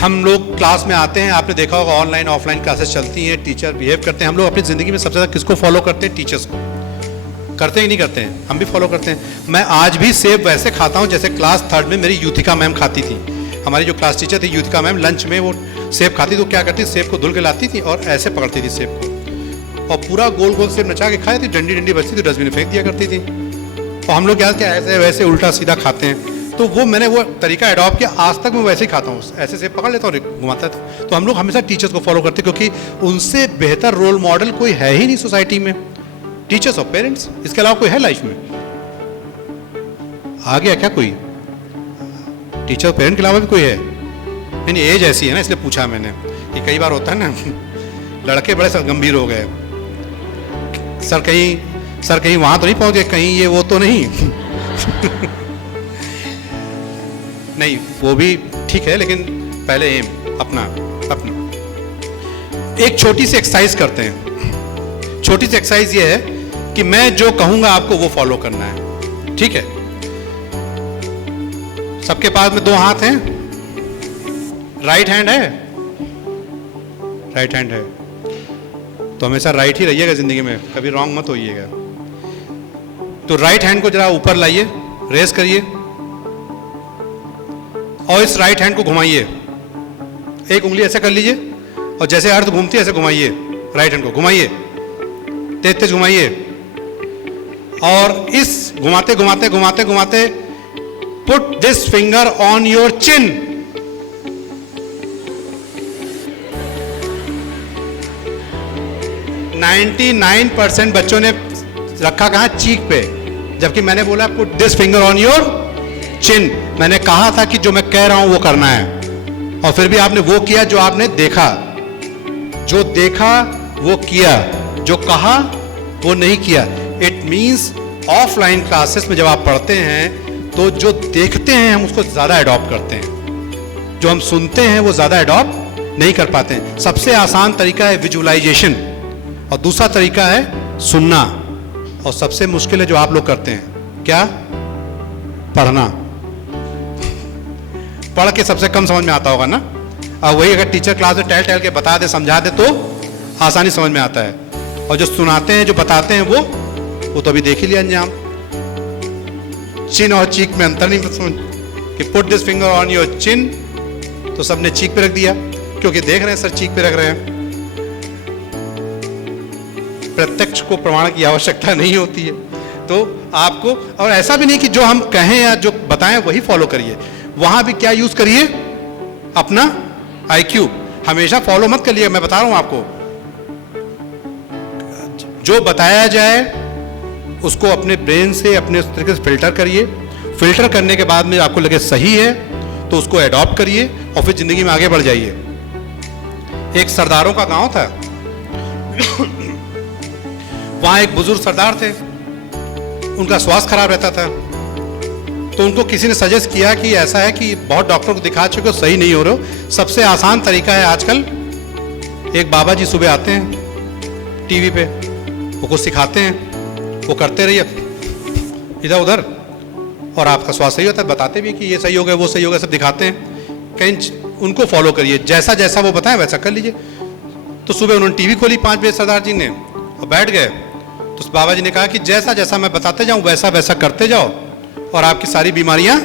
हम लोग क्लास में आते हैं, आपने देखा होगा ऑनलाइन ऑफलाइन क्लासेस चलती हैं, टीचर बिहेव करते हैं। हम लोग अपनी ज़िंदगी में सबसे ज़्यादा किसको फॉलो करते हैं? टीचर्स को। करते ही नहीं करते हैं? हम भी फॉलो करते हैं। मैं आज भी सेब वैसे खाता हूँ जैसे क्लास 3rd में मेरी युतिका मैम खाती थी। हमारी जो क्लास टीचर थी युतिका मैम, लंच में वो सेब खाती तो क्या करती, सेब को धुल के लाती थी और ऐसे पकड़ती थी सेब को, और पूरा गोल गोल सेब नचा के खाई थी, डंडी डंडी बचती थी, डस्टबिन में फेंक दिया करती थी। और हम लोग क्या ऐसे वैसे उल्टा सीधा खाते हैं। तो वो मैंने वो तरीका एडॉप्ट किया, आज तक मैं वैसे ही खाता हूँ, ऐसे से पकड़ लेता हूँ, घुमाता था। तो हम लोग हमेशा टीचर्स को फॉलो करते हैं, क्योंकि उनसे बेहतर रोल मॉडल कोई है ही नहीं सोसाइटी में, टीचर्स और पेरेंट्स। इसके अलावा कोई है लाइफ में? आ गया क्या कोई? टीचर और पेरेंट के अलावा भी कोई है? नहीं, एज ऐसी है ना, इसलिए पूछा मैंने। कि कई बार होता है ना, लड़के बड़े गंभीर हो गए, सर कहीं वहां तो नहीं पहुंच गए, कहीं ये वो तो नहीं। नहीं, वो भी ठीक है, लेकिन पहले एम अपना। एक छोटी सी एक्सरसाइज करते हैं। छोटी सी एक्सरसाइज ये है कि मैं जो कहूंगा आपको वो फॉलो करना है, ठीक है? सबके पास में 2 हाथ हैं, राइट हैंड है, राइट हैंड है तो हमेशा राइट ही रहिएगा जिंदगी में, कभी रॉन्ग मत होइएगा। तो राइट हैंड को जरा ऊपर लाइए, रेस करिए और इस राइट हैंड को घुमाइए। एक उंगली ऐसे कर लीजिए और जैसे अर्थ घूमती है ऐसे घुमाइए, राइट हैंड को घुमाइए, तेज तेज घुमाइए। और इस घुमाते घुमाते घुमाते घुमाते put this finger on your chin. Ninety 99% बच्चों ने रखा कहां? चीक पे, जबकि मैंने बोला put this finger on your chin. मैंने कहा था कि जो मैं कह रहा हूं वो करना है, और फिर भी आपने वो किया जो आपने देखा। जो देखा वो किया, जो कहा वो नहीं किया। इट मीन्स ऑफलाइन क्लासेस में जब आप पढ़ते हैं तो जो देखते हैं हम उसको ज्यादा अडॉप्ट करते हैं, जो हम सुनते हैं वो ज्यादा अडॉप्ट नहीं कर पाते हैं। सबसे आसान तरीका है विजुअलाइजेशन, और दूसरा तरीका है सुनना, और सबसे मुश्किल है जो आप लोग करते हैं, क्या? पढ़ना। पढ़ के सबसे कम समझ में आता होगा ना, और वही अगर टीचर क्लास में टहल टहल के बता दे, समझा दे तो आसानी समझ में आता है। और जो सुनाते हैं, जो बताते हैं, वो तो अभी देख ही लिया अंजाम। चिन और चीक में अंतर नहीं समझ कि put this finger on your chin, तो सबने चीक पे रख दिया क्योंकि देख रहे हैं सर चीक पे रख रहे हैं। प्रत्यक्ष को प्रमाण की आवश्यकता नहीं होती है। तो आपको, और ऐसा भी नहीं कि जो हम कहें या जो बताएं वही फॉलो करिए, वहां भी क्या यूज करिए? अपना IQ। हमेशा फॉलो मत करिए, मैं बता रहा हूं आपको। जो बताया जाए उसको अपने ब्रेन से, अपने तरीके से फिल्टर करिए। फिल्टर करने के बाद में आपको लगे सही है तो उसको एडॉप्ट करिए और फिर जिंदगी में आगे बढ़ जाइए। एक सरदारों का गांव था, वहां एक बुजुर्ग सरदार थे, उनका स्वास्थ्य खराब रहता था। तो उनको किसी ने सजेस्ट किया कि ऐसा है कि बहुत डॉक्टर को दिखा चुके हो, सही नहीं हो रहे हो, सबसे आसान तरीका है आजकल, एक बाबा जी सुबह आते हैं टीवी पे, वो कुछ सिखाते हैं, वो करते रहिए इधर उधर और आपका स्वास्थ्य सही होता है। बताते भी कि ये सही हो गया, वो सही हो गया, सब दिखाते हैं। कहीं उनको फॉलो करिए, जैसा जैसा वो बताएं वैसा कर लीजिए। तो सुबह उन्होंने टीवी खोली 5 बजे सरदार जी ने और बैठ गए। तो उस बाबा जी ने कहा कि जैसा जैसा मैं बताते जाऊं वैसा वैसा करते जाओ और आपकी सारी बीमारियां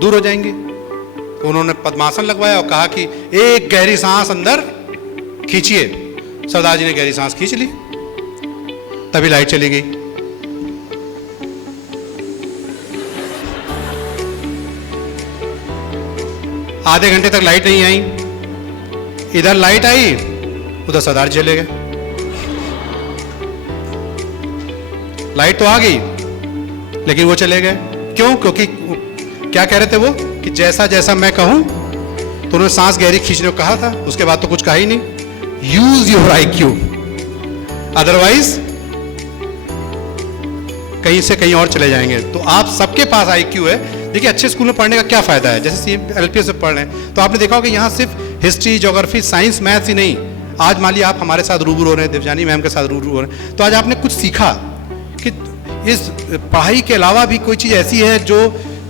दूर हो जाएंगी। तो उन्होंने पद्मासन लगवाया और कहा कि एक गहरी सांस अंदर खींचिए। सरदार जी ने गहरी सांस खींच ली, तभी लाइट चली गई। आधे घंटे तक लाइट नहीं आई, इधर लाइट आई, उधर सरदार जी चले गए। लाइट तो आ गई लेकिन वो चले गए। क्यों? क्योंकि क्या कह रहे थे वो कि जैसा जैसा मैं कहूं, तो उन्होंने सांस गहरी खींचने को कहा था, उसके बाद तो कुछ कहा ही नहीं। यूज योर IQ, अदरवाइज कहीं से कहीं और चले जाएंगे। तो आप सबके पास IQ है। देखिए अच्छे स्कूल में पढ़ने का क्या फायदा है? जैसे LPS में पढ़ रहे हैं तो आपने देखा होगा यहाँ सिर्फ हिस्ट्री, ज्योग्राफी, साइंस, मैथ्स ही नहीं। आज मान लिया आप हमारे साथ रूबरू हो रहे हैं, देवजानी मैम के साथ रूबरू हो रहे हैं, तो आज आपने कुछ सीखा कि इस पढ़ाई के अलावा भी कोई चीज़ ऐसी है जो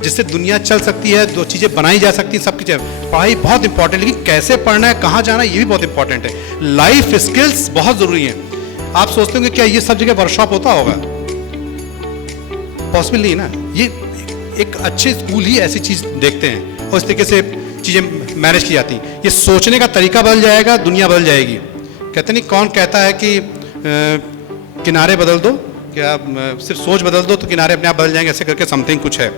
जिससे दुनिया चल सकती है, जो चीज़ें बनाई जा सकती हैं, सब कुछ है। पढ़ाई बहुत इंपॉर्टेंट है, लेकिन कैसे पढ़ना है, कहाँ जाना है, ये भी बहुत इंपॉर्टेंट है। लाइफ स्किल्स बहुत ज़रूरी हैं। आप सोचते होंगे क्या ये सब जगह वर्कशॉप होता होगा? पॉसिबल नहीं है ना। ये एक अच्छे स्कूल ही ऐसी चीज़ देखते हैं और इस तरीके से चीज़ें मैनेज की जाती हैं। ये सोचने का तरीका बदल जाएगा, दुनिया बदल जाएगी। कहते नहीं, कौन कहता है कि किनारे बदल दो, क्या सिर्फ सोच बदल दो तो किनारे अपने आप बदल जाएंगे, ऐसे करके समथिंग कुछ है।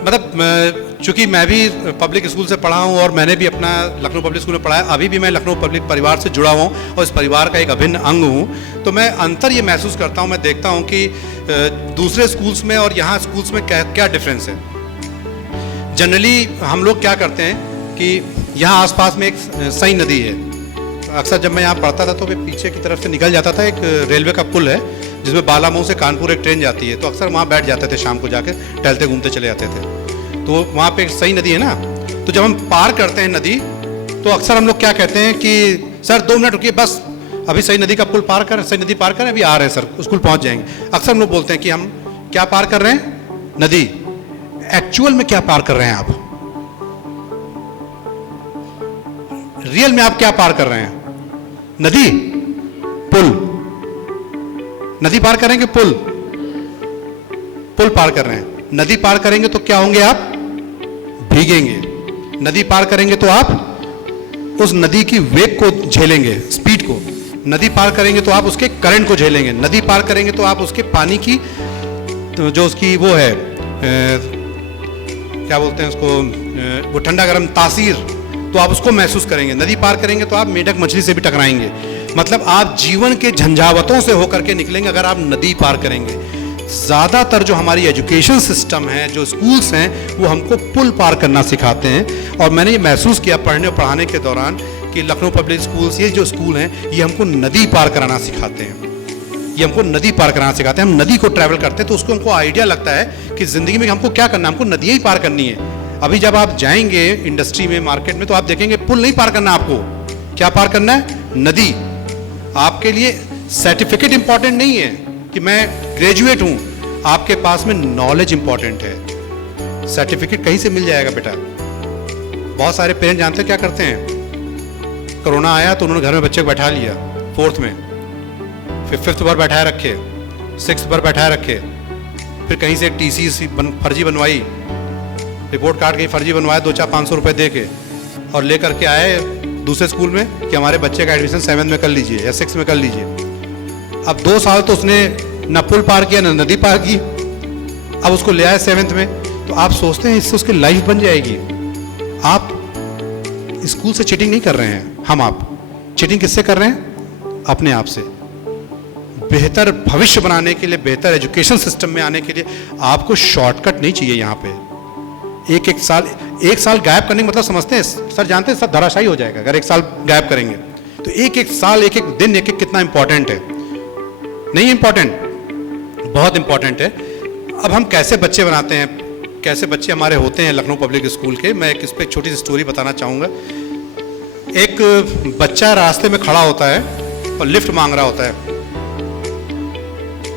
मतलब चूंकि मैं भी पब्लिक स्कूल से पढ़ा हूँ और मैंने भी अपना लखनऊ पब्लिक स्कूल में पढ़ा है, अभी भी मैं लखनऊ पब्लिक परिवार से जुड़ा हुआ हूँ और इस परिवार का एक अभिन्न अंग हूँ। तो मैं अंतर ये महसूस करता हूँ, मैं देखता हूँ कि दूसरे स्कूल्स में और यहाँ स्कूल्स में क्या डिफरेंस है। जनरली हम लोग क्या करते हैं कि यहाँ आसपास में एक सई नदी है। अक्सर जब मैं यहाँ पढ़ता था तो मैं पीछे की तरफ से निकल जाता था, एक रेलवे का पुल है जिसमें बालामऊ से कानपुर एक ट्रेन जाती है, तो अक्सर वहाँ बैठ जाते थे, शाम को जाके टहलते घूमते चले जाते थे। तो वहाँ पे एक सई नदी है ना, तो जब हम पार करते हैं नदी तो अक्सर हम लोग क्या कहते हैं कि सर 2 मिनट रुकिए, बस अभी सई नदी का पुल पार कर, सई नदी पार करें, अभी आ रहे हैं सर, स्कूल पहुँच जाएंगे। अक्सर हम लोग बोलते हैं कि हम क्या पार कर रहे हैं? नदी। एक्चुअल में क्या पार कर रहे हैं आप? रियल में आप क्या पार कर रहे हैं? नदी? पुल? नदी पार करेंगे, पुल पार कर रहे हैं। नदी पार करेंगे तो क्या होंगे आप? भीगेंगे। नदी पार करेंगे तो आप उस नदी की वेग को झेलेंगे, स्पीड को। नदी पार करेंगे तो आप उसके करंट को झेलेंगे। नदी पार करेंगे तो आप उसके पानी की जो उसकी वो है क्या बोलते हैं उसको, वो ठंडा गर्म तासीर, तो आप उसको महसूस करेंगे। नदी पार करेंगे तो आप मेढक मछली से भी टकराएंगे। मतलब आप जीवन के झंझावतों से होकर के निकलेंगे अगर आप नदी पार करेंगे। ज़्यादातर जो हमारी एजुकेशन सिस्टम है, जो स्कूल्स हैं, वो हमको पुल पार करना सिखाते हैं। और मैंने ये महसूस किया पढ़ने और पढ़ाने के दौरान कि लखनऊ पब्लिक स्कूल्स, ये जो स्कूल हैं, ये हमको नदी पार कराना सिखाते हैं। ये हमको नदी पार कराना सिखाते हैं। हम नदी को ट्रैवल करते हैं तो उसको हमको आइडिया लगता है कि ज़िंदगी में हमको क्या करना है, हमको नदियाँ ही पार करनी है। अभी जब आप जाएंगे इंडस्ट्री में, मार्केट में, तो आप देखेंगे पुल नहीं पार करना आपको, क्या पार करना है? नदी। आपके लिए सर्टिफिकेट इंपॉर्टेंट नहीं है कि मैं ग्रेजुएट हूं, आपके पास में नॉलेज इंपॉर्टेंट है। सर्टिफिकेट कहीं से मिल जाएगा बेटा। बहुत सारे पेरेंट्स जानते हैं क्या करते हैं, कोरोना आया तो उन्होंने घर में बच्चे को बैठा लिया 4th में, फिर 5th पर बैठाए रखे, 6th पर बैठाए रखे, फिर कहीं से एक TC फर्जी बनवाई, रिपोर्ट कार्ड कहीं फर्जी बनवाया 200-500 रुपये दे के, और लेकर के आए दूसरे स्कूल में कि हमारे बच्चे का एडमिशन 7th में कर लीजिए या 6th में कर लीजिए। अब 2 साल तो उसने न पुल पार किया न नदी पार की, अब उसको ले आए 7th में। तो आप सोचते हैं इससे उसकी लाइफ बन जाएगी। आप स्कूल से चीटिंग नहीं कर रहे हैं, आप चीटिंग किससे कर रहे हैं? अपने आप से। बेहतर भविष्य बनाने के लिए, बेहतर एजुकेशन सिस्टम में आने के लिए आपको शॉर्टकट नहीं चाहिए। यहाँ पे एक साल गायब करने का मतलब समझते हैं सर, जानते हैं सब धराशायी हो जाएगा अगर 1 साल गायब करेंगे। तो एक साल, एक दिन, एक कितना इंपॉर्टेंट है? नहीं इंपॉर्टेंट, बहुत इंपॉर्टेंट है। अब हम कैसे बच्चे बनाते हैं, कैसे बच्चे हमारे होते हैं लखनऊ पब्लिक स्कूल के, मैं इस पर एक छोटी सी स्टोरी बताना चाहूँगा। एक बच्चा रास्ते में खड़ा होता है और लिफ्ट मांग रहा होता है।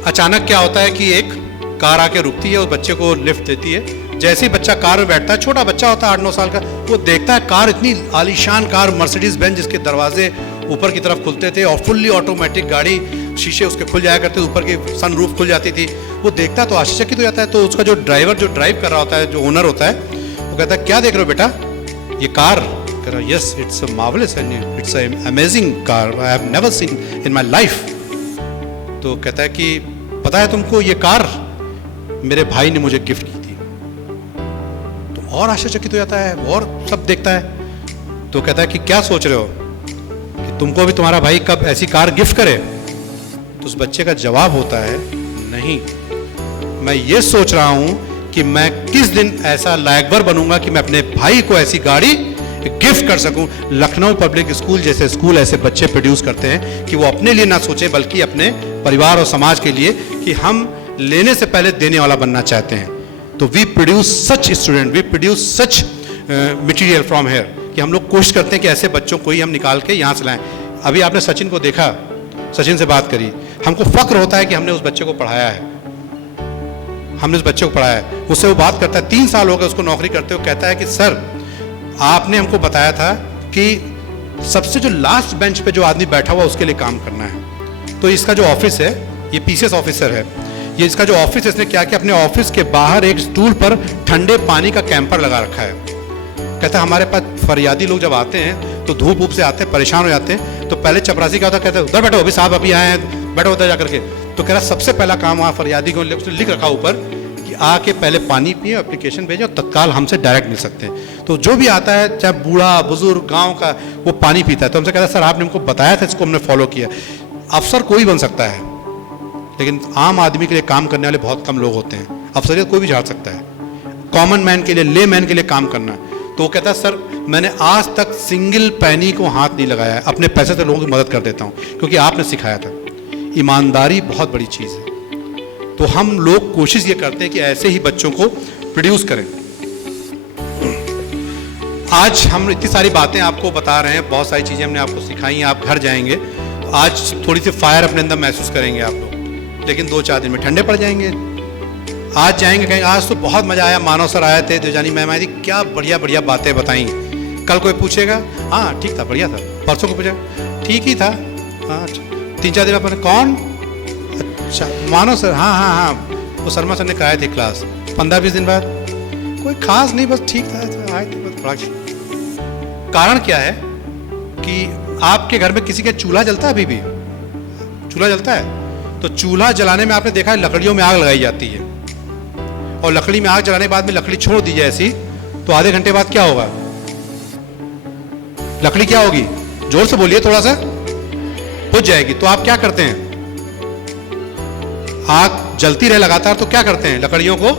अचानक क्या होता है कि एक कार आके रुकती है, उस बच्चे को लिफ्ट देती है। जैसे ही बच्चा कार में बैठता है, छोटा बच्चा होता है 8-9 साल का, वो देखता है कार, इतनी आलीशान कार मर्सिडीज बेंज, जिसके दरवाजे ऊपर की तरफ खुलते थे और फुल्ली ऑटोमेटिक गाड़ी, शीशे उसके खुल जाया करते थे, ऊपर की सनरूफ खुल जाती थी। वो देखता है तो आश्चर्यचकित हो जाता है। तो उसका जो ड्राइवर, जो ड्राइव कर रहा होता है, जो ओनर होता है, वो कहता है क्या देख रहे हो बेटा? ये कार? कह रहा yes, it's a marvellous and it's a amazing car, I have never seen in my life. तो कहता है कि पता है तुमको, ये कार मेरे भाई ने मुझे गिफ्ट की थी। तो और आश्चर्यचकित हो जाता है और सब देखता है। तो कहता है कि क्या सोच रहे हो कि तुमको भी तुम्हारा भाई कब ऐसी कार गिफ्ट करे? तो उस बच्चे का जवाब होता है नहीं, मैं ये सोच रहा हूं कि मैं किस दिन ऐसा लायकवर बनूंगा कि मैं अपने भाई को ऐसी गाड़ी गिफ्ट कर सकूं। लखनऊ पब्लिक स्कूल जैसे स्कूल ऐसे बच्चे प्रोड्यूस करते हैं कि वो अपने लिए ना सोचें बल्कि अपने परिवार और समाज के लिए, कि हम लेने से पहले देने वाला बनना चाहते हैं। तो we produce such student, we produce such material from here, कि हम लोग कोशिश करते हैं कि ऐसे बच्चों को ही हम निकाल के यहाँ से लाएं। अभी आपने सचिन को देखा, सचिन से बात करी, हमको फक्र होता है कि हमने उस बच्चे को पढ़ाया है। हमने उस बच्चे को पढ़ाया है, उससे वो बात करता है, 3 साल हो गए उसको नौकरी करते हुए, कहता है कि सर आपने हमको बताया था कि सबसे जो लास्ट बेंच पे जो आदमी बैठा हुआ उसके लिए काम करना है। तो इसका जो ऑफिस है, ये पीसीएस ऑफिसर है, ये इसका जो ऑफिस है, इसने क्या किया, अपने ऑफिस के बाहर एक स्टूल पर ठंडे पानी का कैंपर लगा रखा है। कहता है हमारे पास फरियादी लोग जब आते हैं तो धूप से आते हैं, परेशान हो जाते हैं, तो पहले चपरासी क्या होता है, कहते हैं उधर बैठो, अभी साहब अभी आए हैं, बैठो उधर जाकर के। तो कह रहा सबसे पहला काम वहाँ फरियादी को लिख रखा ऊपर कि आके पहले पानी पिए, एप्लीकेशन भेजें और तत्काल हमसे डायरेक्ट मिल सकते हैं। तो जो भी आता है, चाहे बूढ़ा बुजुर्ग गाँव का, वो पानी पीता है। तो हमसे कहता है सर आपने हमको बताया था, इसको हमने फॉलो किया। अफसर कोई बन सकता है, लेकिन आम आदमी के लिए काम करने वाले बहुत कम लोग होते हैं। अफसरियत कोई भी झाड़ सकता है, कॉमन मैन के लिए, ले मैन के लिए काम करना। तो वो कहता है सर मैंने आज तक सिंगल पैनी को हाथ नहीं लगाया है, अपने पैसे से लोगों की मदद कर देता हूँ क्योंकि आपने सिखाया था। ईमानदारी बहुत बड़ी चीज़ है। तो हम लोग कोशिश ये करते हैं कि ऐसे ही बच्चों को प्रोड्यूस करें। आज हम इतनी सारी बातें आपको बता रहे हैं, बहुत सारी चीज़ें हमने आपको सिखाई हैं। आप घर जाएंगे तो आज थोड़ी सी फायर अपने अंदर महसूस करेंगे आप लोग, लेकिन 2-4 दिन में ठंडे पड़ जाएंगे। आज जाएंगे कहेंगे आज तो बहुत मज़ा आया, मानव सर आए थे, देवजानी मैम आई थी, क्या बढ़िया बढ़िया बातें बताई। कल कोई पूछेगा हाँ ठीक था, बढ़िया था। परसों को पूछा ठीक ही था, हाँ 3-4 दिन पर कौन, अच्छा मानव सर, हाँ हाँ हाँ वो शर्मा सर ने कराए थे क्लास। 15-20 दिन बाद कोई खास नहीं, बस ठीक था, आए थे बस थोड़ा। कारण क्या है कि आपके घर में किसी का चूल्हा जलता है, अभी भी चूल्हा जलता है। तो चूल्हा जलाने में आपने देखा है लकड़ियों में आग लगाई जाती है, और लकड़ी में आग जलाने के बाद में लकड़ी छोड़ दी जाए ऐसी, तो आधे घंटे बाद क्या होगा, लकड़ी क्या होगी, जोर से बोलिए थोड़ा सा, बुझ जाएगी। तो आप क्या करते हैं, आग जलती रहे लगातार तो क्या करते हैं लकड़ियों को,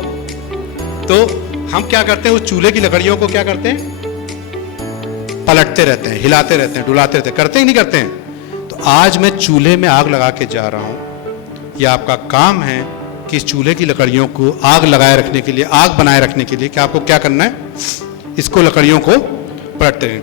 तो हम क्या करते हैं उस चूल्हे की लकड़ियों को क्या करते हैं, पलटते रहते हैं, हिलाते रहते हैं, डुलाते रहते हैं, करते ही नहीं करते हैं। तो आज मैं चूल्हे में आग लगा के जा रहा हूं, यह आपका काम है कि इस चूल्हे की लकड़ियों को आग लगाए रखने के लिए, आग बनाए रखने के लिए कि आपको क्या करना है, इसको लकड़ियों को पलटते हैं।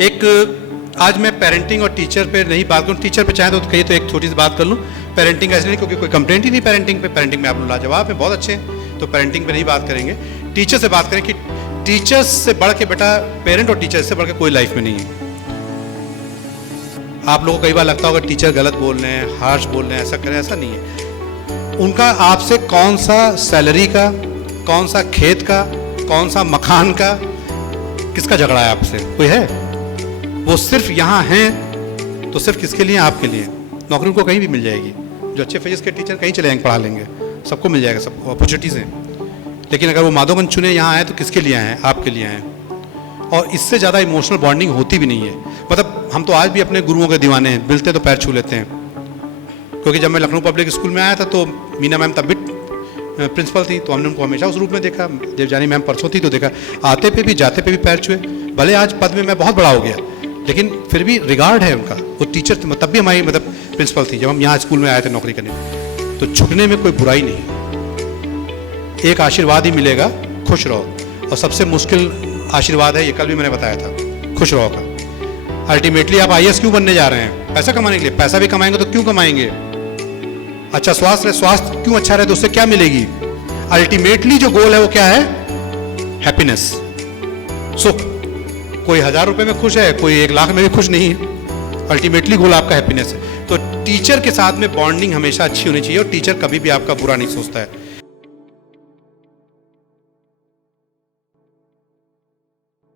एक आज मैं पेरेंटिंग और टीचर पे नहीं बात करूँ, टीचर पे चाहे तो कहिए तो एक छोटी सी बात कर लूँ। पेरेंटिंग ऐसे नहीं, क्योंकि कोई कंप्लेंट ही नहीं पेरेंटिंग पे, पेरेंटिंग में आप लोग लाजवाब है, बहुत अच्छे हैं, तो पेरेंटिंग पे नहीं बात करेंगे। टीचर से बात करें कि टीचर्स से बढ़ के बेटा, पेरेंट और टीचर से बढ़ के कोई लाइफ में नहीं है। आप लोगों को कई बार लगता होगा टीचर गलत बोल रहे हैं, हार्श बोल रहे हैं, ऐसा करें, ऐसा नहीं है। उनका आपसे कौन सा सैलरी का, कौन सा खेत का, कौन सा मकान का, किसका झगड़ा है आपसे, कोई है? वो सिर्फ यहाँ हैं तो सिर्फ किसके लिए, आपके लिए। नौकरी उनको कहीं भी मिल जाएगी, जो अच्छे फिजिक्स के टीचर कहीं चले जाएंगे, पढ़ा लेंगे, सबको मिल जाएगा, सब अपॉर्चुनिटीज़ हैं। लेकिन अगर वो माधोगंज चुने यहाँ आए तो किसके लिए आए हैं, आपके लिए आए हैं। और इससे ज़्यादा इमोशनल बॉन्डिंग होती भी नहीं है। मतलब हम तो आज भी अपने गुरुओं के दीवाने हैं, मिलते तो पैर छू लेते हैं। क्योंकि जब मैं लखनऊ पब्लिक स्कूल में आया था तो मीना मैम तब भी प्रिंसिपल थी, तो हमने उनको हमेशा उस रूप में देखा। देवजानी मैम परसों थी तो देखा, आते पे भी जाते पे भी पैर छुए। भले आज पद में मैं बहुत बड़ा हो गया, लेकिन फिर भी रिगार्ड है उनका। वो टीचर थे, तब भी हमारी मतलब प्रिंसिपल थी जब हम यहाँ स्कूल में आए थे नौकरी करने। तो झुकने में कोई बुराई नहीं है, एक आशीर्वाद ही मिलेगा, खुश रहो। और सबसे मुश्किल आशीर्वाद है, ये कल भी मैंने बताया था, खुश रहो का। अल्टीमेटली आप आईएएस क्यों बनने जा रहे हैं, पैसा कमाने के लिए। पैसा भी कमाएंगे तो क्यों कमाएंगे, अच्छा स्वास्थ्य रहे, स्वास्थ्य क्यों अच्छा रहे तो उससे क्या मिलेगी। अल्टीमेटली जो गोल है वो क्या है, हैप्पीनेस, सुख। कोई 1000 रुपए में खुश है, कोई 1 लाख में भी खुश नहीं है। अल्टीमेटली गोल आपका हैप्पीनेस है। तो टीचर के साथ में बॉन्डिंग हमेशा अच्छी होनी चाहिए, और टीचर कभी भी आपका बुरा नहीं सोचता है।